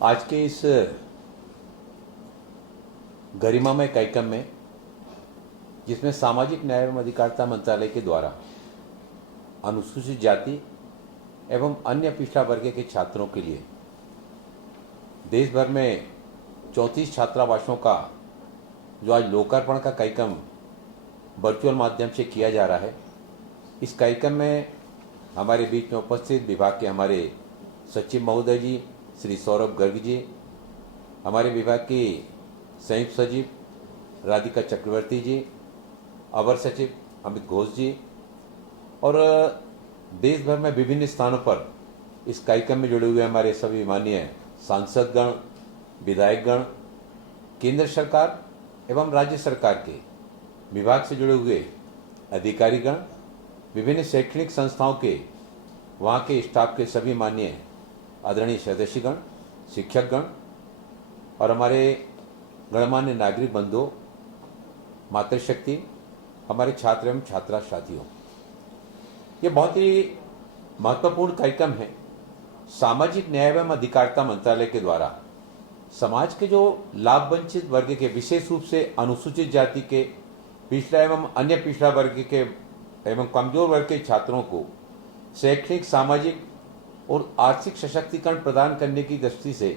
आज के इस गरिमामय कार्यक्रम में, जिसमें सामाजिक न्याय एवं अधिकारिता मंत्रालय के द्वारा अनुसूचित जाति एवं अन्य पिछड़ा वर्ग के छात्रों के लिए देश भर में 34 छात्रावासों का जो आज लोकार्पण का कार्यक्रम वर्चुअल माध्यम से किया जा रहा है, इस कार्यक्रम में हमारे बीच में उपस्थित विभाग के हमारे सचिव महोदय जी श्री सौरभ गर्ग जी, हमारे विभाग की संयुक्त सचिव राधिका चक्रवर्ती जी, अवर सचिव अमित घोष जी और देश भर में विभिन्न स्थानों पर इस कार्यक्रम में जुड़े हुए हमारे सभी माननीय सांसदगण, विधायकगण, केंद्र सरकार एवं राज्य सरकार के विभाग से जुड़े हुए अधिकारीगण, विभिन्न शैक्षणिक संस्थाओं के वहाँ के स्टाफ के सभी माननीय आदरणीय सदस्यगण, शिक्षकगण और हमारे गणमान्य नागरिक बंधुओं, मातृशक्ति, हमारे छात्र एवं छात्रा साथियों, ये बहुत ही महत्वपूर्ण कार्यक्रम है। सामाजिक न्याय एवं अधिकारिता मंत्रालय के द्वारा समाज के जो लाभ वंचित वर्ग के, विशेष रूप से अनुसूचित जाति के, पिछड़ा एवं अन्य पिछड़ा वर्ग के एवं कमजोर वर्ग के छात्रों को शैक्षणिक, सामाजिक और आर्थिक सशक्तिकरण प्रदान करने की दृष्टि से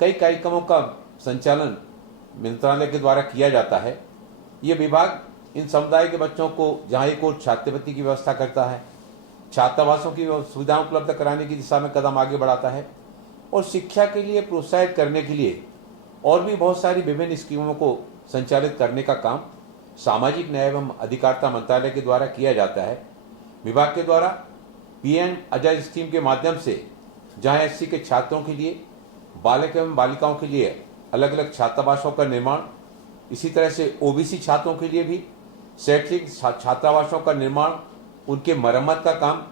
कई कार्यक्रमों का संचालन मंत्रालय के द्वारा किया जाता है। ये विभाग इन समुदाय के बच्चों को जहाँ एक और छात्रवृत्ति की व्यवस्था करता है, छात्रावासों की सुविधाएं उपलब्ध कराने की दिशा में कदम आगे बढ़ाता है और शिक्षा के लिए प्रोत्साहित करने के लिए और भी बहुत सारी विभिन्न स्कीमों को संचालित करने का काम सामाजिक न्याय एवं अधिकारिता मंत्रालय के द्वारा किया जाता है। विभाग के द्वारा पीएम अजय स्कीम के माध्यम से जहां एससी के छात्रों के लिए, बालक एवं बालिकाओं के लिए अलग अलग छात्रावासों का निर्माण, इसी तरह से ओबीसी छात्रों के लिए भी शैक्षिक छात्रावासों का निर्माण, उनके मरम्मत का काम।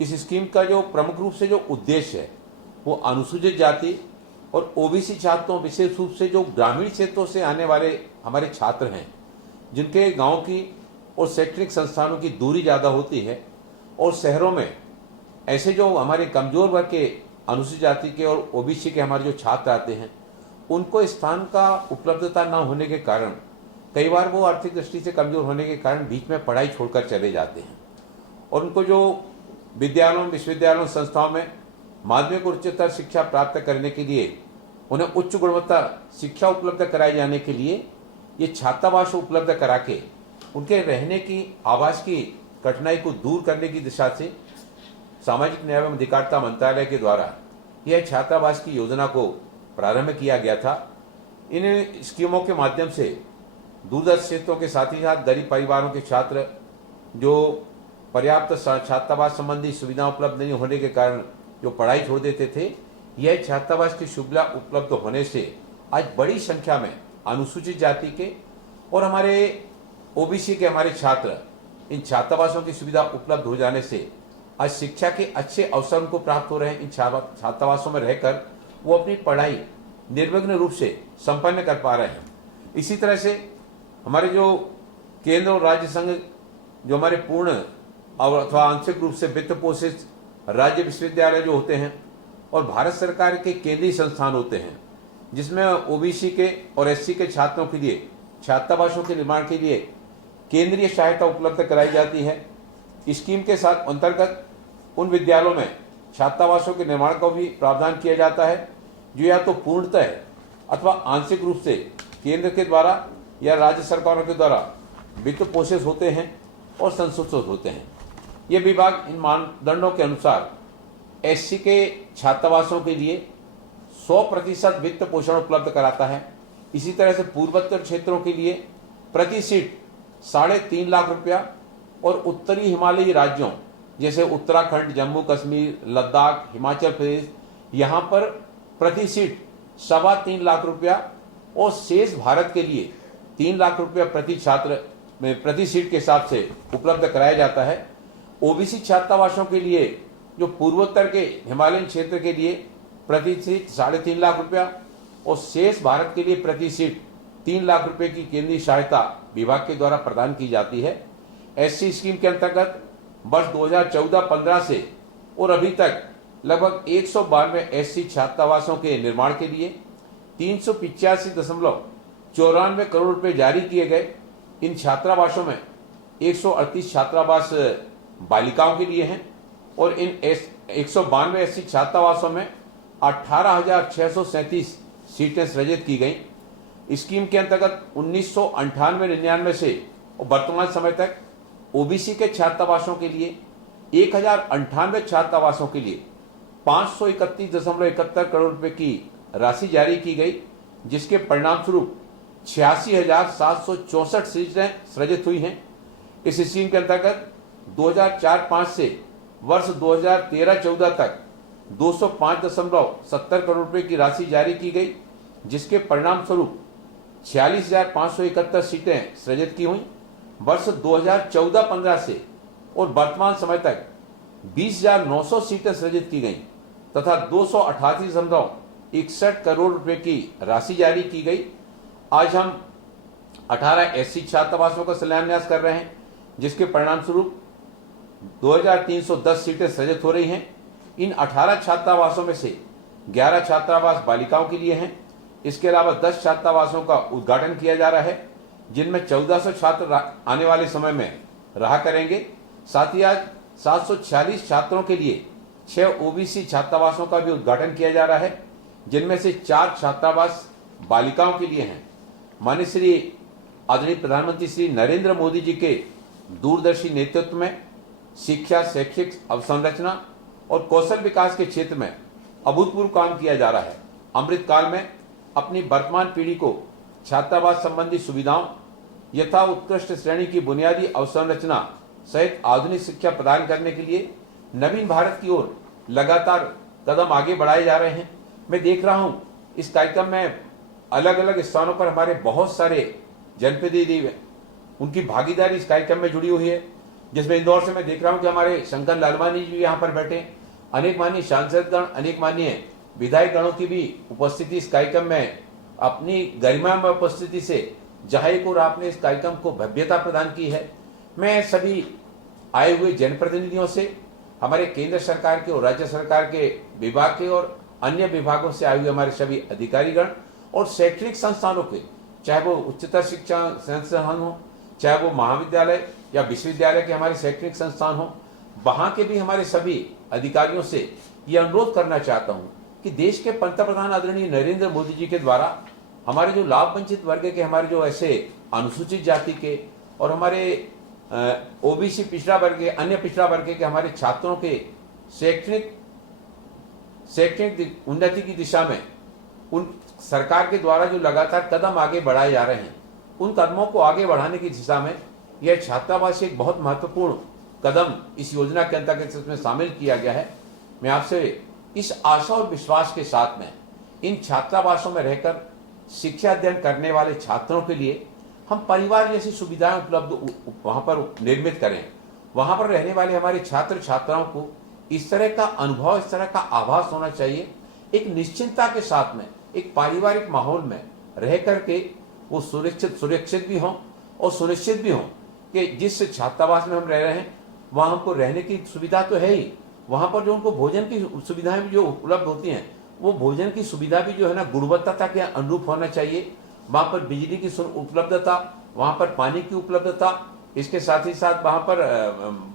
इस स्कीम का जो प्रमुख रूप से जो उद्देश्य है वो अनुसूचित जाति और ओबीसी छात्रों, विशेष रूप से जो ग्रामीण क्षेत्रों से आने वाले हमारे छात्र हैं, जिनके गांव की और शैक्षणिक संस्थानों की दूरी ज़्यादा होती है और शहरों में ऐसे जो हमारे कमजोर वर्ग के, अनुसूचित जाति के और ओबीसी के हमारे जो छात्र आते हैं, उनको स्थान का उपलब्धता न होने के कारण कई बार वो आर्थिक दृष्टि से कमजोर होने के कारण बीच में पढ़ाई छोड़कर चले जाते हैं और उनको जो विद्यालयों, विश्वविद्यालयों, संस्थाओं में माध्यमिक और उच्चतर शिक्षा प्राप्त करने के लिए, उन्हें उच्च गुणवत्ता शिक्षा उपलब्ध कराई जाने के लिए ये छात्रावास उपलब्ध करा के उनके रहने की, आवास की कठिनाई को दूर करने की दिशा से सामाजिक न्याय एवं अधिकारिता मंत्रालय के द्वारा यह छात्रावास की योजना को प्रारंभ किया गया था। इन स्कीमों के माध्यम से दूरदर्श क्षेत्रों के साथ ही साथ गरीब परिवारों के छात्र जो पर्याप्त छात्रावास संबंधी सुविधा उपलब्ध नहीं होने के कारण जो पढ़ाई छोड़ देते थे, यह छात्रावास की सुविधा उपलब्ध होने से आज बड़ी संख्या में अनुसूचित जाति के और हमारे ओबीसी के हमारे छात्र इन छात्रावासों की सुविधा उपलब्ध हो जाने से आज शिक्षा के अच्छे अवसर उनको प्राप्त हो रहे हैं। इन छात्रावासों में रहकर वो अपनी पढ़ाई निर्विघ्न रूप से संपन्न कर पा रहे हैं। इसी तरह से हमारे जो केंद्र और राज्य संघ, जो हमारे पूर्ण अथवा आंशिक रूप से वित्त पोषित राज्य विश्वविद्यालय जो होते हैं और भारत सरकार के केंद्रीय संस्थान होते हैं, जिसमें ओबीसी के और एससी के छात्रों के लिए छात्रावासों के निर्माण के लिए केंद्रीय सहायता उपलब्ध कराई जाती है। स्कीम के साथ अंतर्गत उन विद्यालयों में छात्रावासों के निर्माण का भी प्रावधान किया जाता है, जो या तो पूर्णतः अथवा आंशिक रूप से केंद्र के द्वारा या राज्य सरकारों के द्वारा वित्त पोषित होते हैं और संशोधित होते हैं। ये विभाग इन मानदंडों के अनुसार एससी के छात्रावासों के लिए 100% वित्त पोषण उपलब्ध कराता है। इसी तरह से पूर्वोत्तर क्षेत्रों के लिए प्रति सीट 3.5 लाख रुपया और उत्तरी हिमालयी राज्यों जैसे उत्तराखंड, जम्मू कश्मीर, लद्दाख, हिमाचल प्रदेश, यहाँ पर प्रति सीट 3.25 लाख रुपया और शेष भारत के लिए 3 लाख रुपया प्रति छात्र में प्रति सीट के हिसाब से उपलब्ध कराया जाता है। ओबीसी छात्रावासों के लिए जो पूर्वोत्तर के हिमालयन क्षेत्र के लिए प्रति सीट 3.5 लाख रुपया और शेष भारत के लिए प्रति सीट 3 लाख रुपए की केंद्रीय सहायता विभाग के द्वारा प्रदान की जाती है। एससी स्कीम के अंतर्गत वर्ष 2014-15 से और अभी तक लगभग 192 एससी छात्रावासों के निर्माण के लिए 385.94 करोड़ रुपए जारी किए गए। इन छात्रावासों में 138 छात्रावास बालिकाओं के लिए हैं और इन 192 एससी छात्रावासों में 18,637 सीटें सृजित की गई। स्कीम के अंतर्गत 1998-99 से वर्तमान समय तक ओबीसी के छात्रावासों के लिए 1,098 छात्रावासों के लिए 531.71 करोड़ रुपए की राशि जारी की गई, जिसके परिणाम स्वरूप 86,764 सीटें सृजित हुई हैं। इस स्कीम के अंतर्गत 2004-05 से वर्ष 2013-14 तक 205.70 करोड़ रुपए की राशि जारी की गई, जिसके परिणाम स्वरूप 46,571 सीटें सृजित की हुई। वर्ष 2014-15 से और वर्तमान समय तक 20,900 सीटें सृजित की गई तथा 288.61 करोड़ रुपए की राशि जारी की गई। आज हम 18 एससी छात्रावासों का शिलान्यास कर रहे हैं, जिसके परिणाम स्वरूप 2,310 सीटें सृजित हो रही हैं। इन 18 छात्रावासों में से 11 छात्रावास बालिकाओं के लिए हैं। इसके अलावा 10 छात्रावासों का उद्घाटन किया जा रहा है, जिनमें 1400 छात्र आने वाले समय में रहा करेंगे। साथ ही आज 746 छात्रों के लिए 6 ओबीसी छात्रावासों का भी उद्घाटन किया जा रहा है, जिनमें से 4 छात्रावास बालिकाओं के लिए हैं। माननीय श्री आदरणीय प्रधानमंत्री श्री नरेंद्र मोदी जी के दूरदर्शी नेतृत्व में शिक्षा, शैक्षिक अवसंरचना और कौशल विकास के क्षेत्र में अभूतपूर्व काम किया जा रहा है। अमृत काल में अपनी वर्तमान पीढ़ी को छात्रावास संबंधी सुविधाओं यथा उत्कृष्ट श्रेणी की बुनियादी अवसंरचना सहित आधुनिक शिक्षा प्रदान करने के लिए नवीन भारत की ओर लगातार कदम आगे बढ़ाए जा रहे हैं। मैं देख रहा हूं इस कार्यक्रम में अलग अलग स्थानों पर हमारे बहुत सारे जनप्रतिनिधि उनकी भागीदारी इस कार्यक्रम में जुड़ी हुई है, जिसमें इंदौर से मैं देख रहा हूं कि हमारे शंकर लालवानी जी यहाँ पर बैठे, अनेक माननीय सांसदगण, अनेक माननीय विधायक गणों की भी उपस्थिति इस कार्यक्रम में अपनी गरिमा में उपस्थिति से जहां एक और आपने इस कार्यक्रम को भव्यता प्रदान की है। मैं सभी आए हुए जनप्रतिनिधियों से, हमारे केंद्र सरकार के और राज्य सरकार के विभाग के और अन्य विभागों से आए हुए हमारे सभी अधिकारीगण और शैक्षणिक संस्थानों के, चाहे वो उच्चतर शिक्षा संस्थान हो, चाहे वो महाविद्यालय या विश्वविद्यालय के हमारे शैक्षणिक संस्थान हो, वहां के भी हमारे सभी अधिकारियों से ये अनुरोध करना चाहता हूं कि देश के पंतप्रधान आदरणीय नरेंद्र मोदी जी के द्वारा हमारे जो लाभ वंचित वर्ग के, हमारे जो ऐसे अनुसूचित जाति के और हमारे ओबीसी पिछड़ा वर्ग के, अन्य पिछड़ा वर्ग के हमारे छात्रों के शैक्षणिक उन्नति की दिशा में उन सरकार के द्वारा जो लगातार कदम आगे बढ़ाए जा रहे हैं, उन कदमों को आगे बढ़ाने की दिशा में यह छात्रावास एक बहुत महत्वपूर्ण कदम इस योजना के अंतर्गत इसमें शामिल किया गया है। मैं आपसे इस आशा और विश्वास के साथ में इन छात्रावासों में रहकर शिक्षा अध्ययन करने वाले छात्रों के लिए हम परिवार जैसी सुविधाएं उपलब्ध वहां पर निर्मित करें। वहां पर रहने वाले हमारे छात्र छात्राओं को इस तरह का अनुभव, इस तरह का आभास होना चाहिए, एक निश्चिंतता के साथ में एक पारिवारिक माहौल में रह करके वो सुरक्षित भी हों और सुनिश्चित भी हों कि जिस छात्रावास में हम रह रहे हैं वहां हमको रहने की सुविधा तो है ही, वहां पर जो उनको भोजन की सुविधाएं भी जो उपलब्ध होती हैं, वो भोजन की सुविधा भी जो है ना गुणवत्ता के अनुरूप होना चाहिए। वहां पर बिजली की उपलब्धता, वहां पर पानी की उपलब्धता, इसके साथ ही साथ वहां पर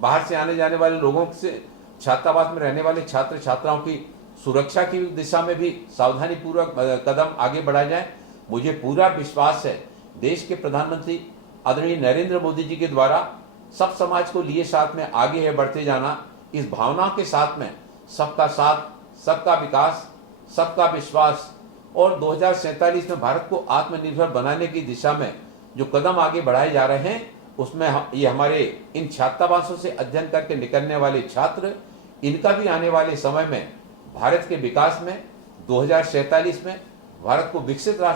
बाहर से आने जाने वाले लोगों से छात्रावास में रहने वाले छात्र छात्राओं की सुरक्षा की दिशा में भी सावधानी पूर्वक कदम आगे बढ़ाए जाए। मुझे पूरा विश्वास है देश के प्रधानमंत्री आदरणीय नरेंद्र मोदी जी के द्वारा सब समाज को लिए साथ में आगे है बढ़ते जाना, इस भावना के साथ में सबका साथ, सबका विकास, सबका विश्वास और 2047 में भारत को आत्मनिर्भर बनाने की दिशा में जो कदम आगे बढ़ाए जा रहे हैं, उसमें ये हमारे इन छात्रावासों से अध्ययन करके निकलने वाले छात्र, इनका भी आने वाले समय में भारत के विकास में 2047 में भारत को विकसित राष्ट्र